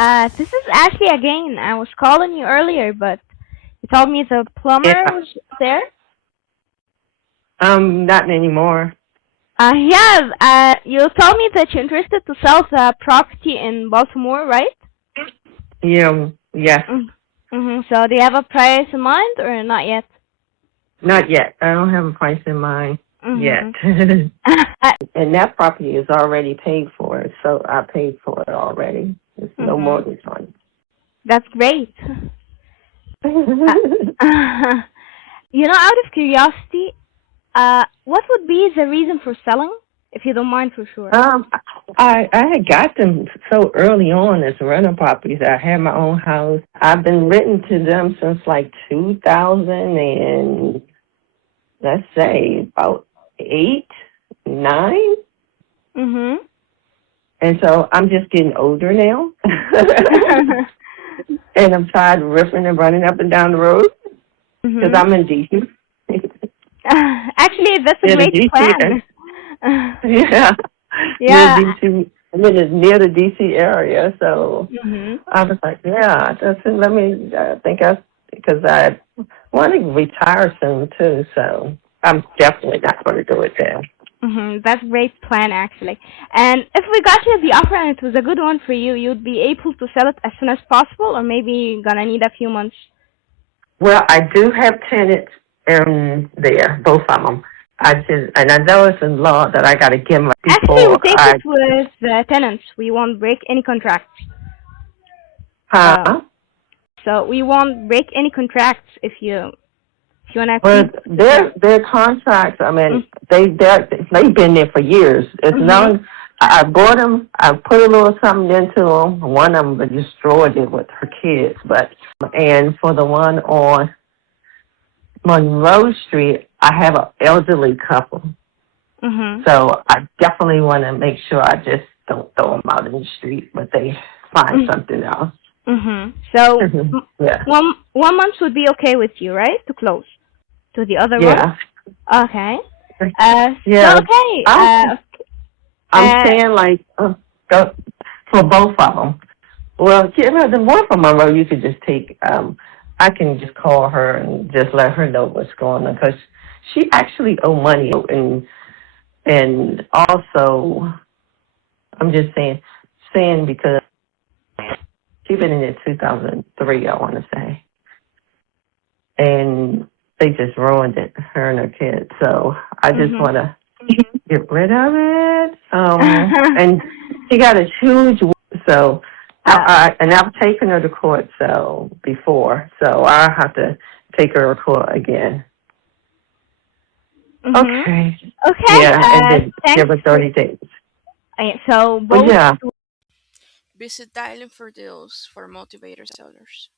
This is Ashley again. I was calling you earlier, but you told me the Yeah. plumber was there. Not anymore. Yeah, you told me that you're interested to sell the property in Baltimore, right? Yeah, yes. Mm-hmm. So do you have a price in mind or not yet? Not yet. I don't have a price in mind yet. Mm-hmm. And that property is already paid for, so I paid for it already. There's no Mm-hmm. mortgage on That's great. it. Out of curiosity, what would be the reason for selling, if you don't mind for sure? I had got them so early on as rental properties. I had my own house. I've been renting to them since like 2000 and let's say about 8, 9. Mm-hmm. And so I'm just getting older now. And I'm tired of ripping and running up and down the road because Mm-hmm. I'm in D.C. Actually, that's a Near the great D.C. plan. Yeah. Near Yeah. D.C. Near the D.C. area. So Mhm. I was like, yeah, let me because I want to retire soon too. So I'm definitely not going to do it then. Mhm. That's a great plan actually. And if we got you the offer and it was a good one for you, you'd be able to sell it as soon as possible, or maybe you're gonna need a few months. Well, I do have tenants in there, both of them. And I know it's in law that I got to give them Actually, we before take it with the tenants. We won't break any contracts. huh? So we won't break any contracts if you wanna Well, keep. their contracts. I mean, they've been there for years. As Mhm. long I bought them, I put a little something into them. One of them destroyed it with her kids, and for the one on Monroe Street, I have an elderly couple. Mhm. So I definitely want to make sure I just don't throw them out in the street, but they find something else. Mhm. So Yeah. one month would be okay with you, right? To close to the other one. Yeah. Okay. So Yeah. okay. I'm saying like go, for both of them. Well, the one from Monroe, you could just take. I can just call her and just let her know what's going on because she actually owe money, and also I'm just saying because she been in it 2003, I want to say, and they just ruined it, her and her kids. So I just Mhm. want to get rid of it. And she got a huge, so and I've taken her to court before, so I have to take her to court again. Mhm. Okay. Okay. Yeah, and then give Thanks her for. 30 days. So But both. yeah, Visit Dialing for deals for motivator sellers.